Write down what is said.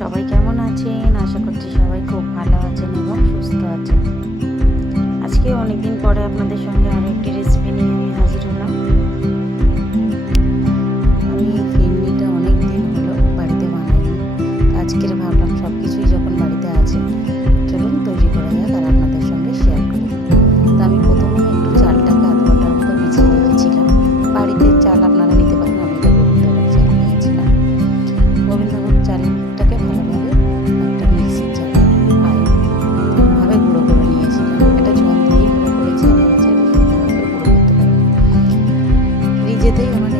সবাই কেমন আছেন? আশা করছি সবাই খুব ভালো আছেন এবং সুস্থ আছেন। আজকে অনেকদিন পরে আপনাদের সঙ্গে আরও একটি রেসিপি নিয়ে আমি হাজির হলাম। আমি এই ফিরনিটা অনেক দিন হলো বাড়িতে বানাইনি। আজকের ভাবলাম সব কিছুই যখন বাড়িতে আছে, চলুন তৈরি করা যাক আর আপনাদের সঙ্গে শেয়ার করি। তো আমি প্রথমেই একটু চালটাকে আধ ঘন্টার মতো ভিজিয়ে রেখেছিলাম। বাড়িতে চাল আপনারা নিতে পারেন, আমি এটা গোবিন্দভোগ চাল নিয়েছিলাম। গোবিন্দভোগ চালটাকে ভালোভাবে একটা মিক্সির জারে ভাবে গুঁড়ো করে নিয়েছিলাম। এটা জল দিয়েই গুঁড়ো করেছি, আপনারা চাইলে শুকনোভাবে গুঁড়ো করতে পারেন। ফ্রিজেতেই আমার